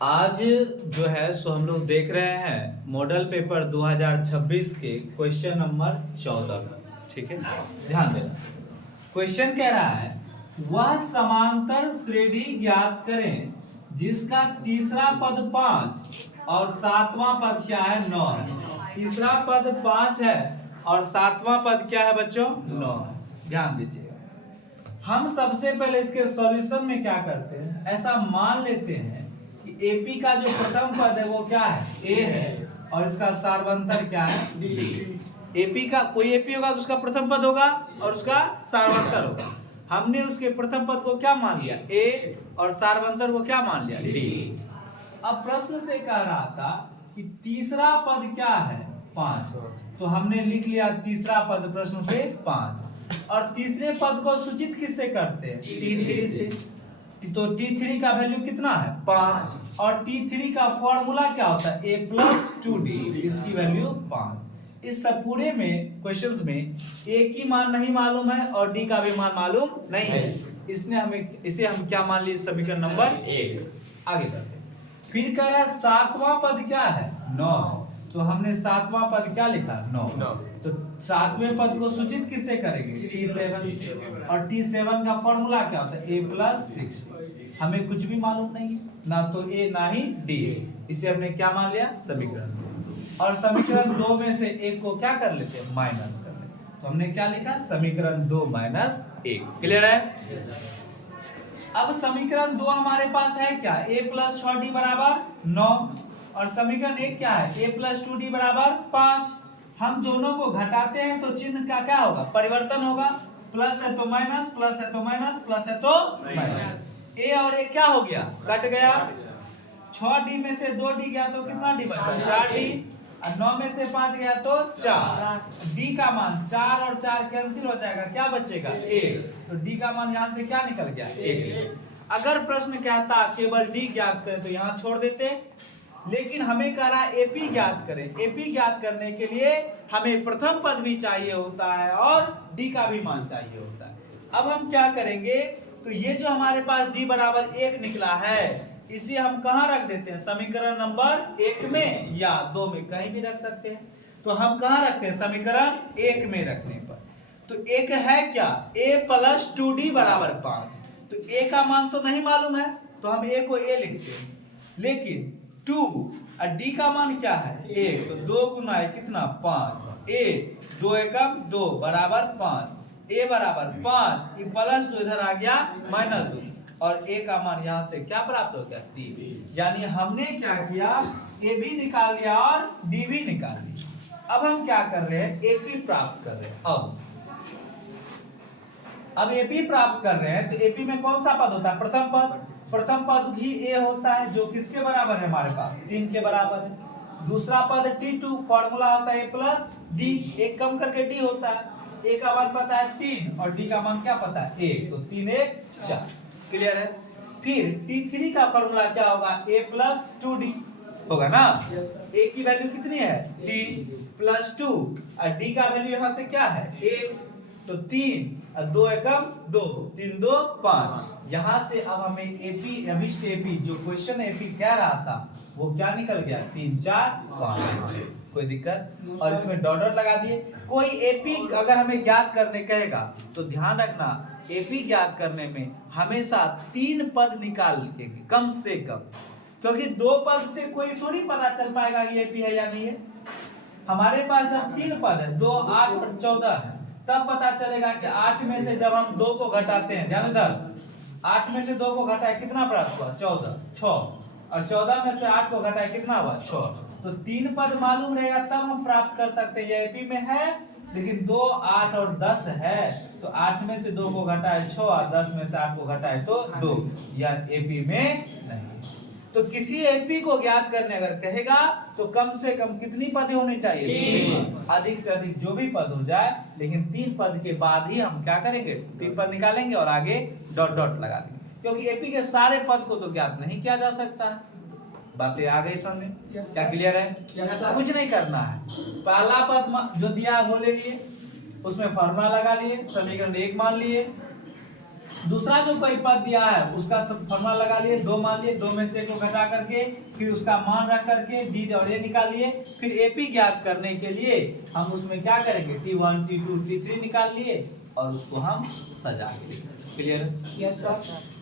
आज जो है सो हम लोग देख रहे हैं मॉडल पेपर 2026 के क्वेश्चन नंबर 14। ठीक है, ध्यान देना। क्वेश्चन कह रहा है वह समांतर श्रेणी ज्ञात करें जिसका तीसरा पद 5 और सातवां पद क्या है 9 है। तीसरा पद 5 है और सातवां पद क्या है बच्चों 9 है। ध्यान दीजिएगा। हम सबसे पहले इसके सॉल्यूशन में क्या करते हैं, ऐसा मान लेते हैं कि एपी का जो प्रथम पद है वो क्या है ए है और इसका सार्वंतर क्या है डी। एपी का कोई एपी होगा तो उसका प्रथम पद होगा और उसका सार्वंतर होगा। हमने उसके प्रथम पद को क्या मान लिया ए और सार्वंतर को क्या मान लिया डी। अब प्रश्न से कह रहा था कि तीसरा पद क्या है 5, तो हमने लिख लिया तीसरा पद प्रश्न से 5 और तीसरे पद को सूचित किससे करते हैं T3 से। तो T3 का वैल्यू कितना है 5 और T3 का फॉर्मूला क्या होता है A+2D, इसकी वैल्यू 5। इस सब पूरे में क्वेश्चंस में A की मान नहीं मालूम है और D का भी मान मालूम नहीं है, इसे हम क्या मान लिए समीकरण नंबर 1। आगे बढ़ते हैं। फिर कह रहा है सातवां पद क्या है 9, तो हमने सातवां पद क्या लिखा 9। तो सातवें पद को सूचित किससे करेंगे T7 और T7 का फॉर्मूला क्या होता है A+6। हमें कुछ भी मालूम नहीं है, ना तो A ना ही D, इसे हमने क्या मान लिया समीकरण। और समीकरण 2 में से एक को क्या कर लेते हैं माइनस कर लेते हैं। तो हमने क्या लिखा समीकरण 2 - 1। क्लियर है। अब समीकरण 2 हमारे पास है क्या A+6D = 9 और समीकरण 1 क्या है A+2D = 5। हम दोनों को घटाते हैं तो चिन्ह का क्या होगा परिवर्तन होगा, प्लस है तो माइनस, प्लस है तो माइनस, प्लस है तो माइनस। ए और ए क्या हो गया कट गया। 6D में से 2D गया तो कितना D बचा 4D और 9 में से 5 गया तो 4। D का मान 4 और 4 कैंसिल हो जाएगा, क्या बचेगा 1। तो D का मान यहाँ से क्या निकल गया 1। अगर प्रश्न कहता केवल D ज्ञात करें तो यहाँ छोड़ देते, लेकिन हमें कह रहा है एपी ज्ञात करें। एपी ज्ञात करने के लिए हमें प्रथम पद भी चाहिए होता है और डी का भी मान चाहिए होता है। अब हम क्या करेंगे, तो ये जो हमारे पास डी = 1 निकला है इसे हम कहाँ रख देते हैं समीकरण नंबर 1 में या 2 में, कहीं भी रख सकते हैं। तो हम कहाँ रखते हैं समीकरण 1 में रखने पर तो एक है क्या A+2D = 5। तो ए का मान तो नहीं मालूम है तो हम ए को ए लिखते हैं, लेकिन 2 और डी का मान क्या है 1, तो 2 गुना है कितना 5। ए 2 एकम 2 = 5, ए = 5, प्लस 2 इधर आ गया -2 और ए का मान यहाँ से क्या प्राप्त हो गया 3। यानी हमने क्या किया ए भी निकाल लिया और डी भी निकाल लिया। अब हम क्या कर रहे हैं एपी प्राप्त कर रहे हैं। अब एपी प्राप्त कर रहे हैं तो एपी में कौन सा पद होता है प्रथम पद भी ए होता है जो किसके बराबर है हमारे पास 3 के बराबर है। दूसरा पद T2 फॉर्मूला होता है A+D, एक कम करके D होता है। A का मान पता है 3 और D का मान क्या पता है 1, तो 3 1 4। क्लियर है। फिर T3 का फॉर्मूला क्या होगा A+2D होगा ना। A की वैल्यू कितनी है 3 + 2 और D का वैल्यू यहाँ से क्या है 1, तो 3 और 2 एकम 2, 3 2 5। यहाँ से अब हमें एपी अभिष्ट एपी जो क्वेश्चन एपी कह रहा था वो क्या निकल गया 3 4 5। कोई दिक्कत। और इसमें डॉट डॉट लगा दिए। कोई एपी अगर हमें ज्ञात करने कहेगा तो ध्यान रखना एपी ज्ञात करने में हमेशा 3 पद निकाल के कम से कम, क्योंकि 2 पद से कोई थोड़ी पता चल पाएगा कि एपी है या नहीं है। हमारे पास अब 3 पद है 2 8 और 14 है, तब पता चलेगा कि 8 में से जब हम 2 को घटाते हैं, ध्यान इधर 8 में से 2 को घटाए कितना प्राप्त हुआ 14 6 और 14 में से 8 को घटाए कितना हुआ 6। तो 3 पद मालूम रहेगा तब हम प्राप्त कर सकते हैं। ये एपी में है लेकिन 2 8 और 10 है, तो 8 में से 2 को घटाए 6 और 10 में से 8 को घटाए तो 2, या एपी में नहीं। तो किसी एपी को ज्ञात करने अगर कहेगा तो कम से कम कितनी पद होनी चाहिए 3। अधिक से अधिक जो भी पद हो जाए, लेकिन 3 पद के बाद ही हम क्या करेंगे 3 पद निकालेंगे और आगे डॉट डॉट लगा देंगे, क्योंकि एपी के सारे पद को तो ज्ञात नहीं किया जा सकता है। बातें आ गई समझ में? क्या क्लियर है? कुछ नहीं करना है। पहला पद जो दिया वो ले लिए, उसमें फॉर्मूला लगा लिए, समीकरण 1 मान लिए, दूसरा जो कोई पद दिया है उसका सब फॉर्मूला लगा लिए, 2 मान लिए, 2 में से को घटा करके फिर उसका मान रख करके डी और ए निकालिए। फिर एपी ज्ञात करने के लिए हम उसमें क्या करेंगे, T1 T2 T3 निकाल लिए और उसको हम सजा लिए। क्लियर? Yes sir.